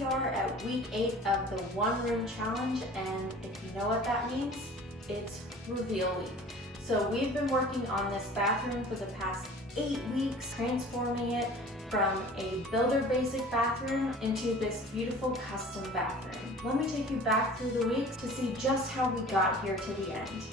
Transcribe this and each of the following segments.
we are at week 8 of the one room challenge, and if you know what that means, it's reveal week. So we've been working on this bathroom for the past 8 weeks, transforming it from a builder basic bathroom into this beautiful custom bathroom. Let me take you back through the weeks to see just how we got here to the end.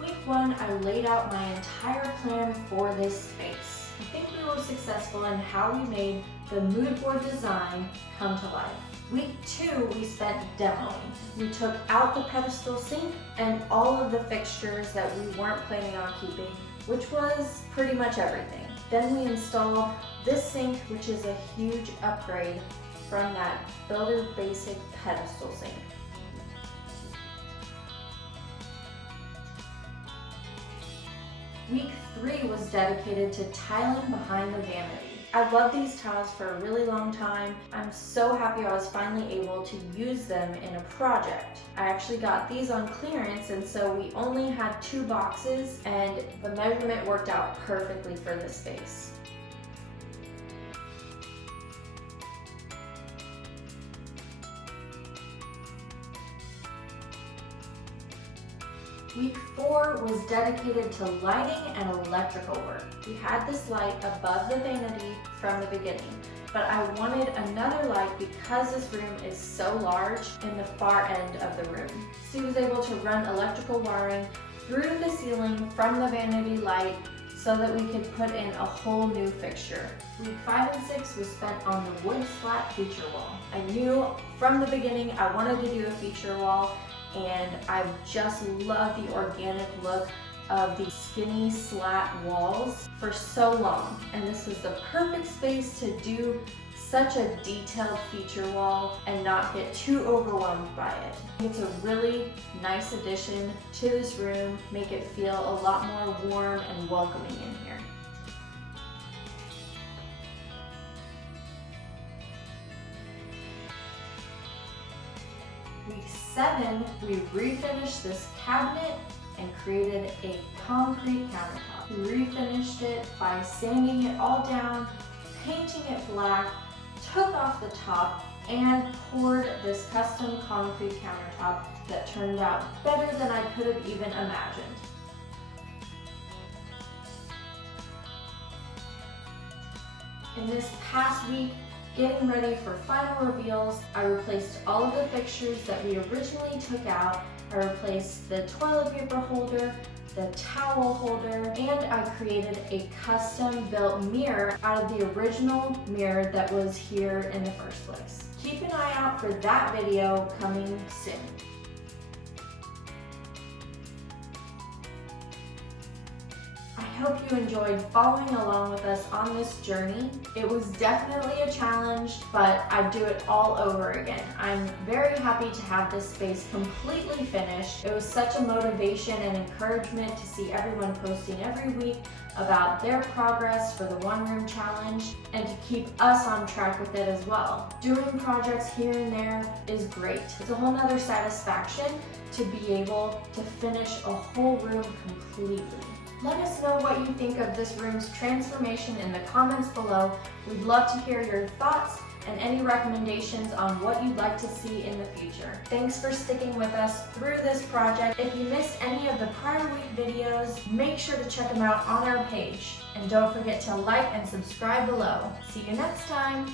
Week 1, I laid out my entire plan for this space. I think we were successful in how we made the mood board design come to life. Week 2, we spent demoing. We took out the pedestal sink and all of the fixtures that we weren't planning on keeping, which was pretty much everything. Then we installed this sink, which is a huge upgrade from that builder basic pedestal sink. Week 3 was dedicated to tiling behind the vanity. I've loved these tiles for a really long time. I'm so happy I was finally able to use them in a project. I actually got these on clearance, and so we only had 2 boxes, and the measurement worked out perfectly for this space. Week 4 was dedicated to lighting and electrical work. We had this light above the vanity from the beginning, but I wanted another light because this room is so large in the far end of the room. So he was able to run electrical wiring through the ceiling from the vanity light so that we could put in a whole new fixture. Week 5 and 6 was spent on the wood slat feature wall. I knew from the beginning I wanted to do a feature wall, and I just love the organic look of the skinny slat walls for so long. And this was the perfect space to do such a detailed feature wall and not get too overwhelmed by it. It's a really nice addition to this room, make it feel a lot more warm and welcoming in here. Week 7, we refinished this cabinet and created a concrete countertop. We refinished it by sanding it all down, painting it black, took off the top, and poured this custom concrete countertop that turned out better than I could have even imagined. In this past week, getting ready for final reveals, I replaced all of the fixtures that we originally took out. I replaced the toilet paper holder, the towel holder, and I created a custom built mirror out of the original mirror that was here in the first place. Keep an eye out for that video coming soon. I hope you enjoyed following along with us on this journey. It was definitely a challenge, but I'd do it all over again. I'm very happy to have this space completely finished. It was such a motivation and encouragement to see everyone posting every week about their progress for the one room challenge and to keep us on track with it as well. Doing projects here and there is great. It's a whole nother satisfaction to be able to finish a whole room completely. Let us know what you think of this room's transformation in the comments below. We'd love to hear your thoughts and any recommendations on what you'd like to see in the future. Thanks for sticking with us through this project. If you missed any of the prior week videos, make sure to check them out on our page. And don't forget to like and subscribe below. See you next time.